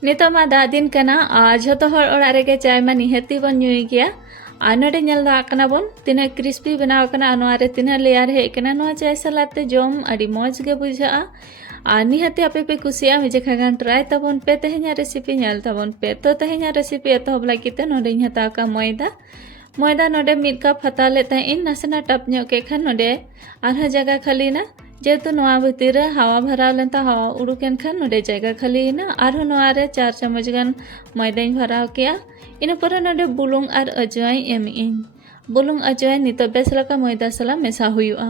Nito ma da din kana jhoto hor ora rege chai ma nihati bon nyui gya node nyel da kana bon tina crispy benaw kana anware tina layer he kana no chai salate jom adi moj ge bujha nihati ape pe kusia me je khagan try tabon pe tehnya recipe nyal tabon pe to tehnya recipe etob lagite node nyata ka moida node mid cup hatale ta in nasana tap nyo ke khan node arha jaga khali na जेतु नवा भीतर हवा भराव लेनता हवा उड़ुकेन खान नोडे जगह खाली ना आरो नवा रे 4 चम्मच गान मैदाइन भराव किया इन परे नोडे बुलुंग आर अजवाइन एमइन बुलुंग अजवाइन नितो बेस लका मैदा सला मेसा हुयुआ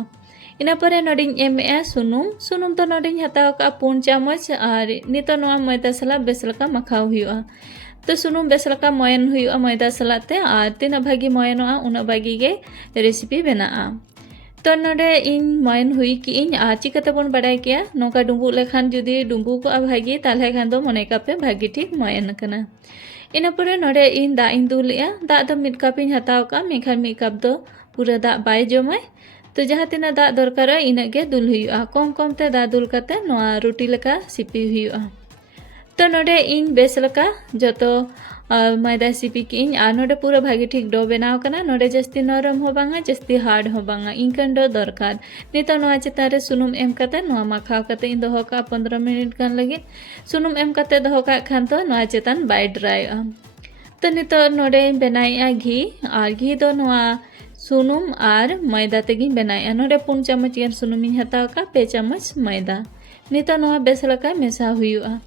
इन परे नोडिन एमए सुनुम तो नोडिन हताव का 4 चम्मच आर नितो नवा मैदा सला बेस लका मखाव हुयुआ तो सुनुम बेस लका मयन हुयुआ मैदा सलाते आर तीना भागी मयनोआ उना भागी गे रेसिपी बनाआ तो नोडे इन मयन हुई कि इन चिकाते बन बड़ाय किया नोका डुंबुक लेखान जुदी डुंबुक को भागी ताले खान दो मने कापे भागी ठीक मयन कना इना परे नोडे इन दा इन दुलिया दा दो मिड कप इन हताव का मेखान मिड कप दो पूरा दा बाय जमाय तो जहाँ तिना दा दरकार इना गे दुल हुयुआ कम कम ते दा दुल कते नोआ रोटी लेका सिपी हुयुआ तो नोडे इन बेस लका जतो मैदा सिपी की नोडे पूरा भागी ठीक डो बनाव कना नोडे जस्ती नरम हो बांगा जस्ती हार्ड हो बांगा इनकन डो दरकार नितो नोआ चितारे सुनुम एम कते नोआ माखाव कते इन दोहो का 15 मिनट गान लगे सुनुम एम कते दोहो का खान तो नोआ चितान बाय ड्राई तो नितो नोडे बनाया घी और घी दो नोआ सुनुम और मैदा तेगी बनाया नोडे 4 चम्मच गान सुनुम इन हताव का 2 चम्मच मैदा नितो नोआ बेस लका मेसा हुयुआ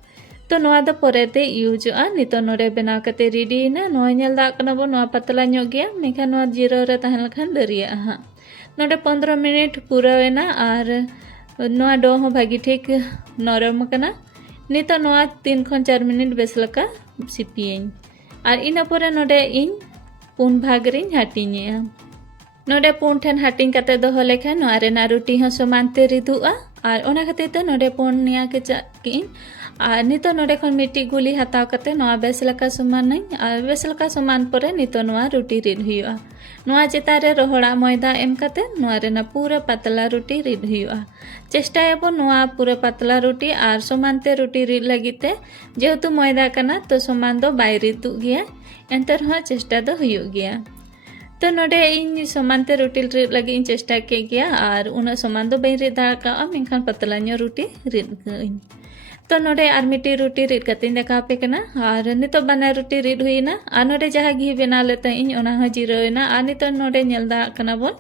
तो नोआ द परेते यूजुआ नितो नोडे बनाव कते रेडी ना नोआ नेल दा कना बो नोआ पतला ᱧᱚᱜ गया मेखा नोआ जीरो रे तहन लखान दरिया हा नोडे 15 मिनट पूरा वेना और नोआ डो हो भागी ठीक नरम कना नितो नोआ 3 खन 4 मिनट बेस लका सिपियेन और इना परे नोडे इन 4 भाग रिन हाटिनिया नोडे 4 ठन हाटिन कते दोहो लेखा नोआ रेना रोटी हो समानते रिदुआ और ओना खातिर ते नोडे 4 निया के किन नितो नोडे खन मिट्टी गुली हताव कते नोआ बेस लका समान नहीं और बेस लका समान परे नितो नोआ रोटी रिद हुयुआ नोआ चेतारे रोहड़ा मैदा एम कते नोआ रेना पूरा पतला रोटी रिद हुयुआ चेष्टायाबो नोआ पूरा पतला रोटी और समानते रोटी रिद लगिते जेहेतु मैदा कना तो समान दो बाय रिदु गया एंतर हो चेष्टा दो हुयुग गया तो नोडे इन समानते रोटी रिद लगी इन चेष्टा के गया और उना समान दो बाय रिद दाका मेनखान पतला ᱧᱚᱜ रोटी रिद गई तो नोडे आर मिट्टी रोटी रिद कते देखा पे कना और नितो बना रोटी रिद हुईना और नोडे जहाँ घी बना लेते इन ओना हो जिरोना और नितो नोडे नेल दा कना बोन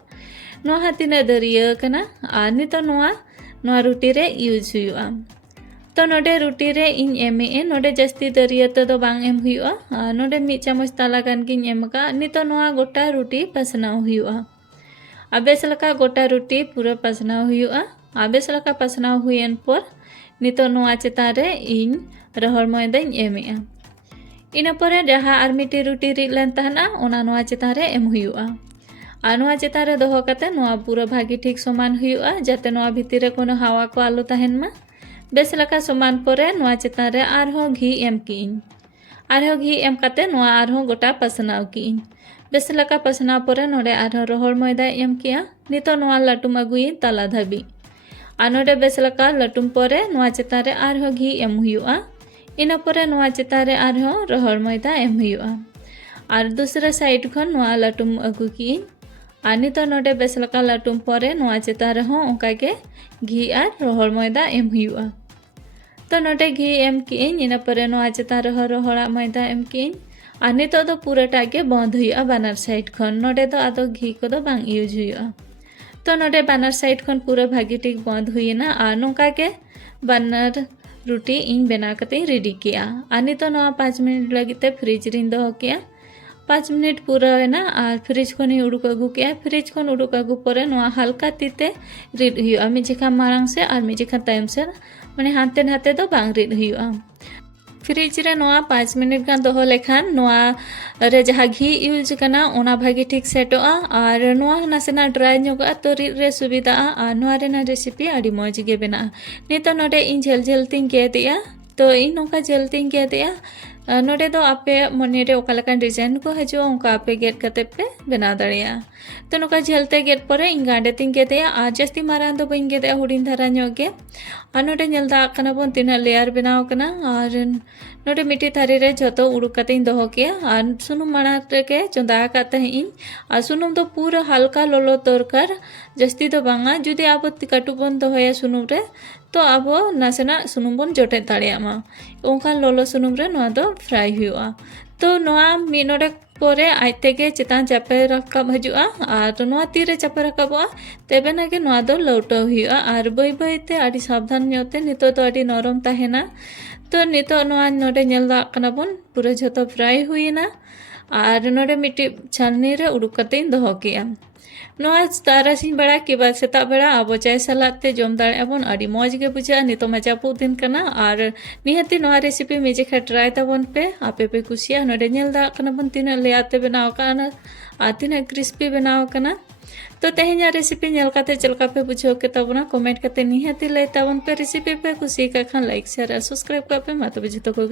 नोहा तिना दरिया कना और नितो नोआ रोटी रे यूज हुआ तो नोडे रोटी रे इन एमे नोडे जस्ती दरिया तो दो बांग एम हुआ नोडे 1 चम्मच ताला गान गिन एम का नितो नोआ गोटा रोटी पसनाव हुआ अबेस लका गोटा रोटी पूरा पसनाव हुआ अबेस लका पसनाव हुएन पर नितो नोआ चेतारे इन रहर मैदाइन एमेआ इना परे जहाँ आर मिट्टी रोटी रिद लेन तहना ओना नोआ चेतारे एम हुआ और नोआ चेतारे दोहो कते नोआ पूरा भागी ठीक समान हुआ जाते नोआ भितरे कोनो हवा को आलू तहन मा बेस लका समान परे नोआ चेतारे आरहो घी एम कीन आरहो घी एम कते नोआ आरहो गोटा पसनाव कीन बेस लका पसनाव परे नोडे आरहो रहर मैदा एम किया नितो नोआ लटुम अगुई तला धाबी नोडे बेस लका लटुम परे नोआ चेतारे आरहो घी एम हुआ इना परे नोआ चेतारे आरहो रहर मैदा एम हुआ और दूसरा साइड खन नोआ लटुम अगु की और नितो नोडे बेस लका लटुम परे नोआ चेतारे हो ओंका के घी और रहर मैदा एम हुआ तो नोडे घी एम की इना परे नोआ चेतारे हो रहड़ा मैदा एम की और नितो दो पूराटा के बंद हुआ बानर साइड खन नोडे दो आदो घी को दो बांग यूज हुआ तो नोडे बानर साइड खन पूरा भागी ठीक बंद हुईना और नोका के बानर रोटी इन बना कते रेडी किया और नितो नोआ 5 मिनट लगिते फ्रिज रिन दोहो किया 5 मिनट पूरा होना और फ्रिज खन उड़ूक अगू किया फ्रिज खन उड़ूक अगू परे नोआ हल्का तीते रिद हुआ मिद जेखा मारांग से और मिद जेखा तायम से माने हानते नाते दो बांग रिद हुआ फ्रिज रे नोआ 5 मिनट गान दोहो लेखान नोआ रे जहाँ घी यूज कना ओना भागी ठीक सेटोआ और नोआ नासेना ड्राई ᱧᱚᱜᱚᱜᱼᱟ तो रिद रे सुविधा और नोआ रेना रेसिपी आड़ी मौज गे बना नितो नोडे इन झेल झेल तिन गेदिया तो इन नोका झेल तिन गेदिया नोडे दो आपे मने रे ओका लकान डिजाइन को हजो ओंका आपे गेट कते पे बना दड़िया तो नोका झेलते गेट परे इन गांडे तिन गेदिया आ जस्ती मारान दो बइन गेदिया हुडिन धारा ᱧᱚᱜ गे और नोडे नेल दा कना बोन तिना लेयर बनाव कना और नोडे मिट्टी थारी रे झोतो उड़ुक कतें दोहो किया और सुनुम माड़ा के चंदा काते हैं और सुनुम तो पूरा हल्का लोलो तोरकर जस्ती तो बांगा जुदी आप कटु बन दोहोया सुनुम रे तो अब नासेना सुनुम बन जोटे दाड़ेयामा ओंका लोलो सुनुम रे नोआ दो फ्राई हुआ तो नोआ मी नोडे पोरे आइतेगे चितान चापे रकाब हजुआ और नोआ तीरे चापे रकाबोआ तेबे नागे नोआ दो लौटो हुआ और बई बईते आड़ी सावधान न्योते नितो तो आड़ी नरम ताहेना तो नितो नोआ नोडे नेल दा कना बोन पूरा झोतो फ्राई हुईना और नोडे मिट्टी छाननी रे उडुक कतें दोहो किया नोआ तारासिन बेड़ा कि बा सेता बेड़ा आबो चाय सलाते जम दाड़ेयाबोन आड़ी मौज गे बुझा नितो मा जापुद दिन कना और निहाती नोआ रेसिपी मेजे खा ट्राई ताबोन पे आपे पे कुसिया नोडे नेल दा कना बोन तिना लेआते बनाव काना आ तिना क्रिस्पी बनाव कना तो तेहेኛ रेसिपी नेल काते चलका पे बुझो के तबना कमेंट कते निहाती लई ताबोन पे रेसिपी पे कुसी का खान लाइक शेयर और सब्सक्राइब का पे मा तो बुझतो को